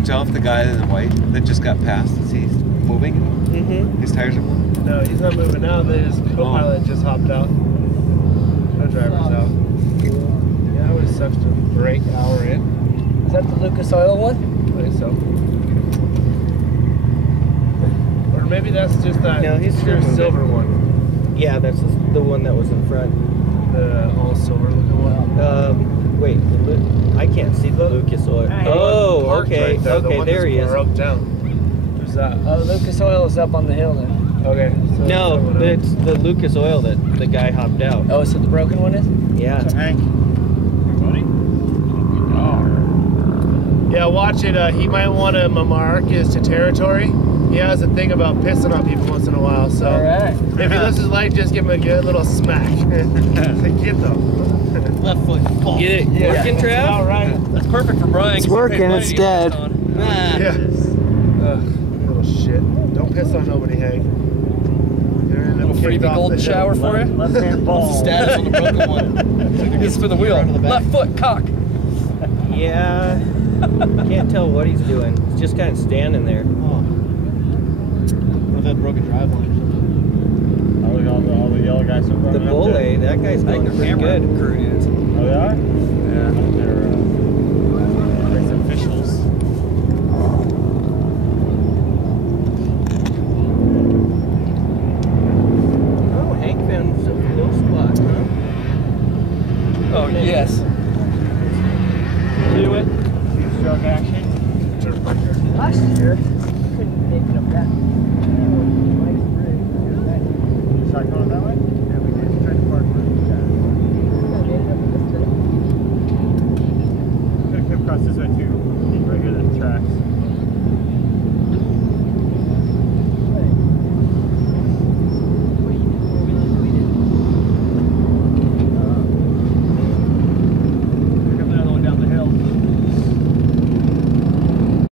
you tell if the guy in the white that just got passed is he moving? Mm-hmm. His tires are moving? No, he's not moving now. His co-pilot just hopped out. Co-driver's out. Yeah, it always sucks to break hour in. Is that the Lucas Oil one? I think so. Or maybe that's just that pure silver one. Yeah, that's the one that was in front. The all silver looking one. Wait, I can't see the Lucas Oil. Oh, okay, right there, okay, there he is. Broke down. Who's that? Lucas Oil is up on the hill then. Okay. So No, it's the Lucas Oil that the guy hopped out. Oh, so the broken one is? Yeah. So Hank. Buddy? Oh. Yeah, watch it. He might want to mark his to territory. He has a thing about pissing on people once in a while, so Alright. if he lifts his leg, just give him a good little smack. Get them. Left foot. Ball. Get it working, Trav? All right. That's perfect for Brian. It's working, it's dead. Nah. Yeah. Little shit. Don't piss on nobody, Hank. Little freebie golden shower for you. Left hand ball. What's the status on the broken one? It's for the wheel. Left foot cock. Yeah. Can't tell what he's doing. He's just kind of standing there. I've had broken drive line or something. All the yellow guys are The bull, that guy's going pretty good. Crew is. Oh, they are? Yeah. They're race officials. Oh, Hank found some low spot, huh? Oh, yes. Do it. Stroke action. Last year, couldn't make it up that. Should I go that way? Yeah, we did. Try to park where we could come across this way too.